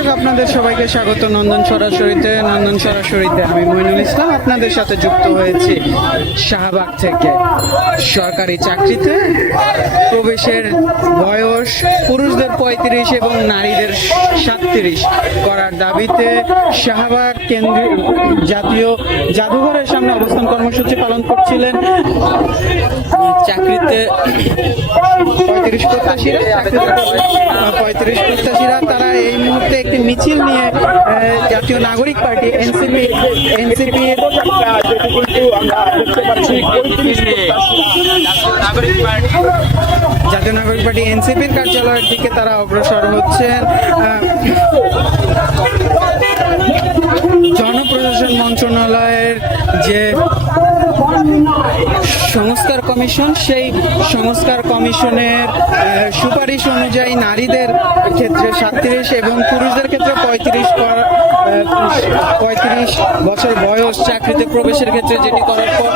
দর্শক, আপনাদের সবাইকে স্বাগত নন্দন সরাসরিতে। আমি মইনুল ইসলাম আপনাদের সাথে যুক্ত হয়েছি শাহবাগ থেকে। সরকারি চাকরিতে প্রবেশের বয়স পুরুষদের 35 এবং নারীদের 37 করার দাবিতে শাহবাগ কেন্দ্রীয় জাতীয় জাদুঘরের সামনে অবস্থান কর্মসূচি পালন করছিলেন চাকরিতে 35 প্রত্যাশীরা। তারা এই মুহূর্তে একটি মিছিল নিয়ে জাতীয় নাগরিক পার্টি এনসিপির কার্যালয়ের দিকে তারা অগ্রসর হচ্ছেন। জনপ্রশাসন মন্ত্রণালয়ের যে সংস্কার কমিশন, সেই সংস্কার কমিশনের সুপারিশ অনুযায়ী নারীদের ক্ষেত্রে 37 এবং পুরুষদের ক্ষেত্রে 35 বছর বয়স চাকরিতে প্রবেশের ক্ষেত্রে যেটি করার পর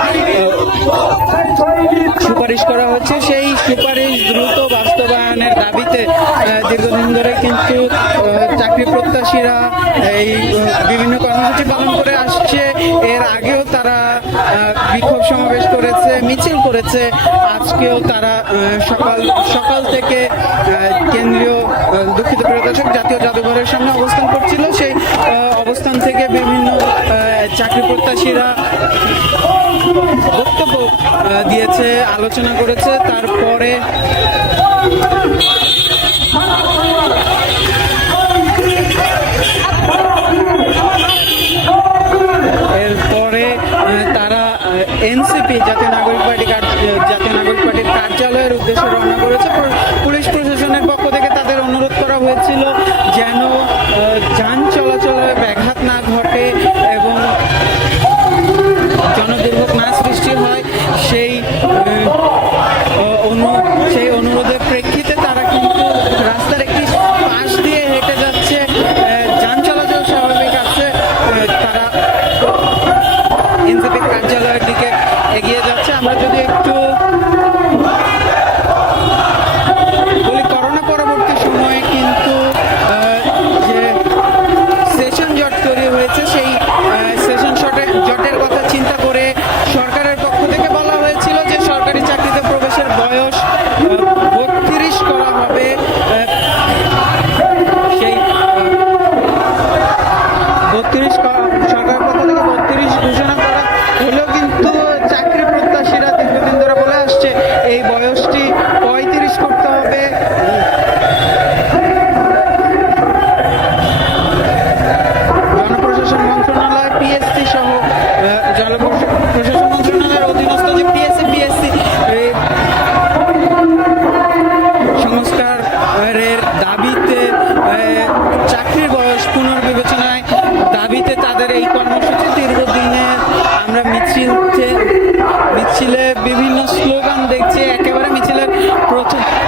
সুপারিশ করা হচ্ছে, সেই সুপারিশ দ্রুত বাস্তবায়নের দাবিতে দীর্ঘদিন ধরে কিন্তু চাকরি প্রত্যাশীরা এই বিভিন্ন কর্মসূচি পালন করে আসছে। এর আগেও তারা বিক্ষোভ সমাবেশ করেছে, মিছিল করেছে। আজকেও তারা সকাল থেকে কেন্দ্রীয় জাতীয় জাদুঘরের সামনে অবস্থান করছিল। সেই অবস্থান থেকে বিভিন্ন চাকরি প্রত্যাশীরা বক্তব্য দিয়েছে, আলোচনা করেছে। তারপরে তারা এনসিপি জাতীয় নাগরিক পার্টির কার্যালয়ের উদ্দেশ্যে রওনা করেছে। পুলিশ প্রশাসনের পক্ষ থেকে তাদের অনুরোধ করা হয়েছিল যেন যান চলাচলে ব্যাঘাত না ঘটে এবং জনদুর্ভোগ না সৃষ্টি হয়। সেই অনুরোধের প্রেক্ষিতে তারা কিন্তু রাস্তার একটি পাশ দিয়ে হেঁটে যাচ্ছে। যান চলাচল স্বাভাবিক আছে। তারা এনসিপির কার্যালয়ের দিকে এগিয়ে যাচ্ছে। আমরা যদি একটু বলি, করোনা পরবর্তী সময়ে কিন্তু যে সেশন জট তৈরি হয়েছে, সেই সেশন জটের কথা চিন্তা করে সরকারের পক্ষ থেকে বলা হয়েছিল যে সরকারি চাকরিতে প্রবেশের বয়স 32 করা হবে। সেই 32 সরকারের পক্ষ থেকে 32 ঘোষণা করা হলেও কিন্তু চাকরি প্রত্যাশীরা দীর্ঘদিন ধরে বলে আসছে এই বয়সটি 35 করতে হবে। জনপ্রশাসন মন্ত্রণালয় পিএসসি সহ জনপ্রশাসন মন্ত্রণালয়ের অধীনস্থ যে পিএসসি সংস্কারের দাবিতে চাকরির বয়স পুনর্বিবেচনায় দাবিতে তাদের এই কর্মসূচি। দীর্ঘদিনের আমরা মিছিলে বিভিন্ন স্লোগান দেখছি। একেবারে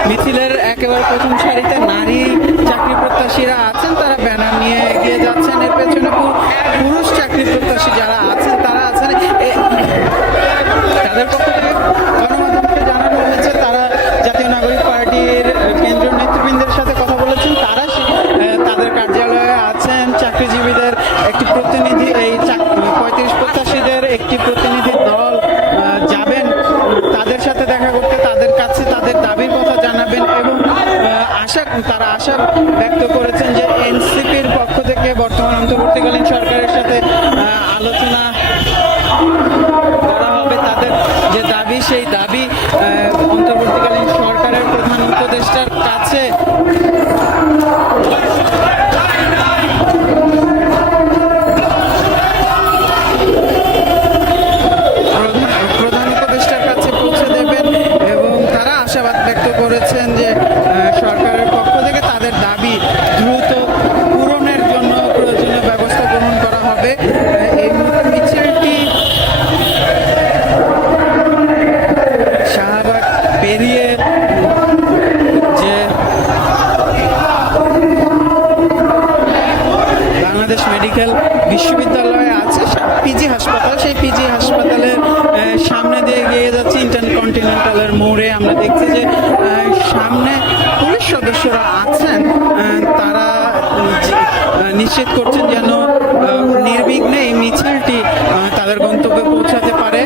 মিছিলের একেবারে প্রথম সারিতে নারী চাকরি প্রত্যাশীরা আছেন, তারা ব্যানার নিয়ে এগিয়ে যাচ্ছেন। এর পেছনে পুরুষ চাকরি প্রত্যাশী যারা আছেন তারা আছেন। তাদের পক্ষ থেকে গণমাধ্যমকে জানানো হয়েছে তারা জাতীয় নাগরিক পার্টির কেন্দ্রীয় নেতৃবৃন্দের সাথে কথা বলেছেন। তারা তাদের কার্যালয়ে আছেন। চাকরিজীবীদের একটি প্রতিনিধি, এই 35 প্রত্যাশীদের একটি প্রতিনিধি দল যাবেন তাদের সাথে দেখা করতে, তাদের কাছে তাদের দাবির কথা জানাবেন এবং তারা আশা ব্যক্ত করেছেন যে এনসিপির পক্ষ থেকে বর্তমান অন্তর্বর্তীকালীন সরকারের সাথে আলোচনা করা হবে। তাদের যে দাবি, সেই দাবি অন্তর্বর্তীকালীন সরকারের প্রধান উপদেষ্টার কাছে পৌঁছে দেবেন এবং তারা আশাবাদ ব্যক্ত করেছেন যে সরকারের পক্ষ থেকে তাদের দাবি দ্রুত পূরণের জন্য প্রয়োজনীয় ব্যবস্থা গ্রহণ করা হবে। এই মিছিলটি শাহবাগ পেরিয়ে যে বাংলাদেশ মেডিকেল বিশ্ববিদ্যালয়ে আছে পিজি হাসপাতাল, সেই পিজি হাসপাতালের সামনে দিয়ে এগিয়ে যাচ্ছে। ইন্টারকন্টিনেন্টালের মোড়ে আমরা দেখছি যে সামনে পুলিশ সদস্যরা আছেন, তারা নিশ্চিত করছেন যেন নির্বিঘ্নে এই মিছিলটি তাদের গন্তব্যে পৌঁছাতে পারে।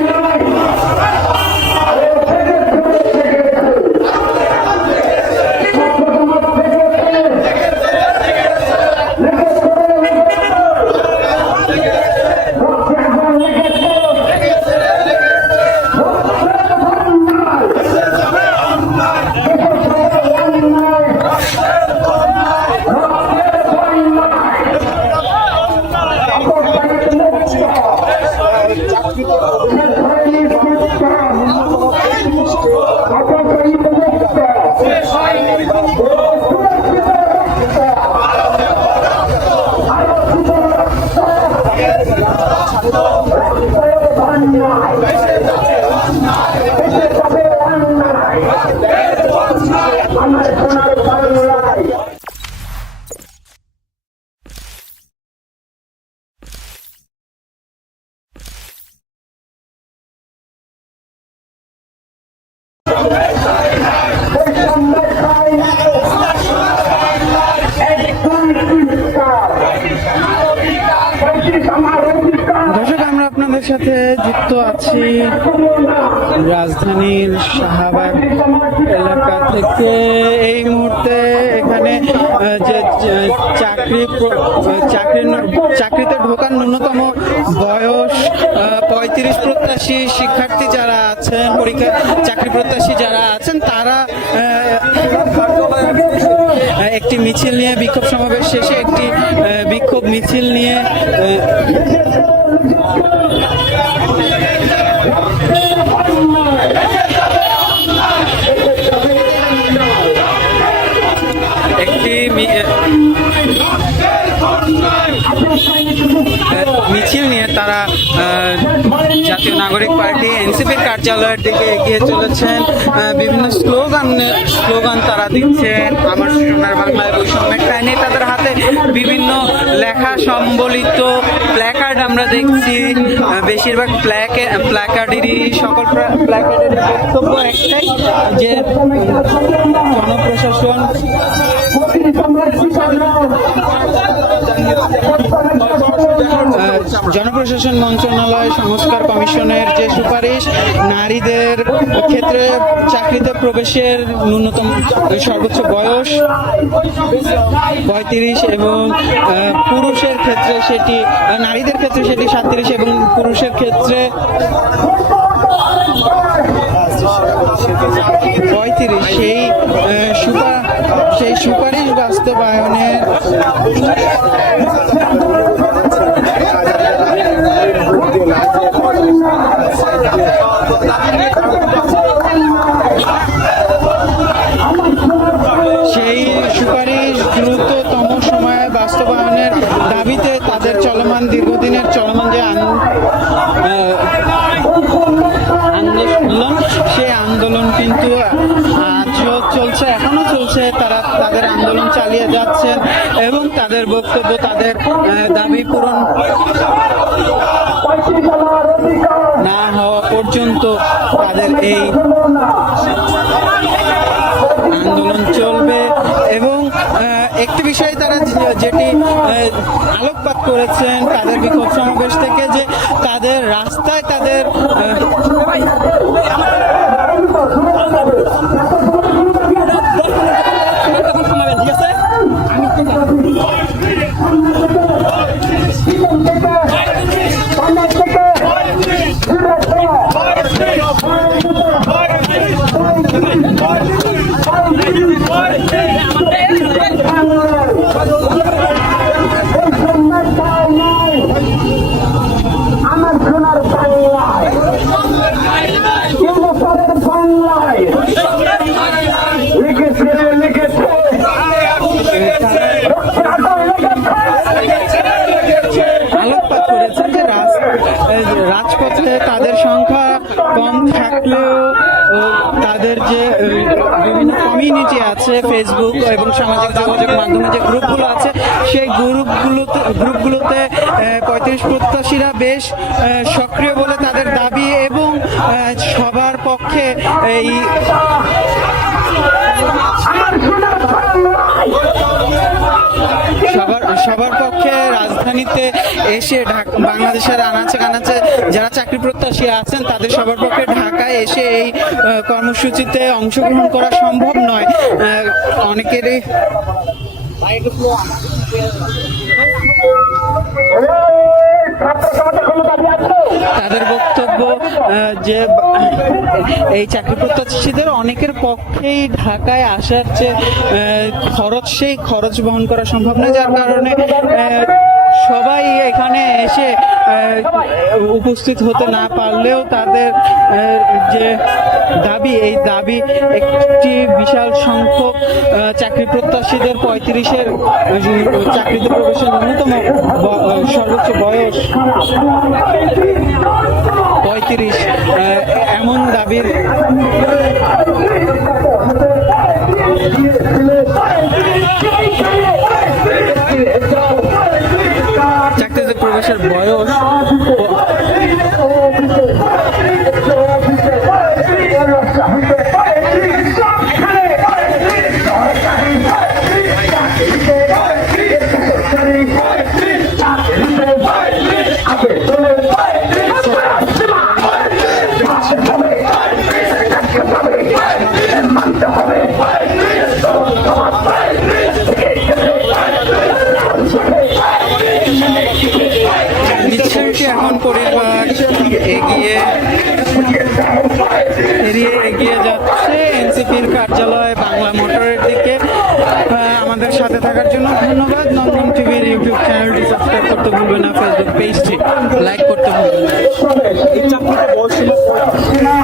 দর্শক, আমরা আপনাদের সাথে যুক্ত আছি রাজধানীর শাহবাগ এলাকা থেকে। এই মুহূর্তে এখানে যে চাকরিতে ঢোকার ন্যূনতম বয়স 35 প্রত্যাশী শিক্ষার্থী যারা আছেন, চাকরি প্রত্যাশী যারা আছেন, তারা একটি মিছিল নিয়ে বিক্ষোভ সমাবেশ শেষে একটি বিক্ষোভ মিছিল নিয়ে মিছিল নিয়ে তারা জাতীয় নাগরিক পার্টি এনসিপির কার্যালয়ের দিকে এগিয়ে চলেছেন। বিভিন্ন স্লোগান তারা দিচ্ছেন। আমার সোনার বাংলায় বৈষম্যের ঠাঁই নেই। তাদের হাতে বিভিন্ন লেখা সম্বলিত প্ল্যাকার্ড আমরা দেখছি। বেশিরভাগ প্ল্যাকার্ডেরই সকল প্ল্যাকার্ডের বক্তব্য একটাই, যে জনপ্রশাসন মন্ত্রণালয় সংস্কার কমিশনের যে সুপারিশ, নারীদের ক্ষেত্রে চাকরিতে প্রবেশের ন্যূনতম সর্বোচ্চ বয়স 35 এবং পুরুষের ক্ষেত্রে সেটি, নারীদের ক্ষেত্রে সেটি 37 এবং পুরুষের ক্ষেত্রে 35, সেই সুপারিশ বাস্তবায়নের দ্রুততম সময়ে বাস্তবায়নের দাবিতে তাদের দীর্ঘদিনের চলমান যে আন্দোলন, সেই আন্দোলন কিন্তু আজও চলছে, এখনো চলছে। তারা তাদের আন্দোলন চালিয়ে যাচ্ছেন এবং তাদের বক্তব্য, তাদের দাবি পূরণ না হওয়া পর্যন্ত তাদের এই আন্দোলন চলবে। এবং একটি বিষয় তারা যেটি আলোকপাত করেছেন তাদের বিক্ষোভ সমাবেশ থেকে, যে তাদের রাস্তায় তাদের আলোকপাত করেছেন যে রাজপথে তাদের সংখ্যা কম থাকলেও তাদের যে বিভিন্ন কমিউনিটি আছে, ফেসবুক এবং সামাজিক যোগাযোগ মাধ্যমে যে গ্রুপগুলো আছে, সেই গ্রুপগুলোতে 35 প্রত্যাশীরা বেশ সক্রিয় বলে তাদের দাবি। এবং সবার পক্ষে এই সবার পক্ষে রাজধানীতে এসে বাংলাদেশের আনাচে কানাচে যারা চাকরি প্রত্যাশী আছেন তাদের সবার পক্ষে ঢাকায় এসে এই কর্মসূচিতে অংশগ্রহণ করা সম্ভব নয়। অনেকেরই তাদের বক্তব্য যে এই চাকরি প্রত্যাশীদের অনেকের পক্ষেই ঢাকায় আসার চেয়ে সেই খরচ বহন করা সম্ভব নয়, যার কারণে সবাই এখানে এসে উপস্থিত হতে না পারলেও তাদের যে দাবি, এই দাবি একটি বিশাল সংখ্যক চাকরি প্রত্যাশীদের 35-এর চাকরিতে প্রবেশের ন্যূনতম সর্বোচ্চ বয়স 35 এমন দাবির চাকরিতে প্রবেশের বয়স মিছিলটি এখন পরিবার এগিয়ে যাচ্ছে এনসিপির কার্যালয় বাংলা মোটরের দিকে। আমাদের সাথে থাকার জন্য ধন্যবাদ। নন্দন টিভির ইউটিউব চ্যানেলটি সাবস্ক্রাইব করতে ভুলবেন না, ফেসবুক পেজটি লাইক করতে ভুলবেন না।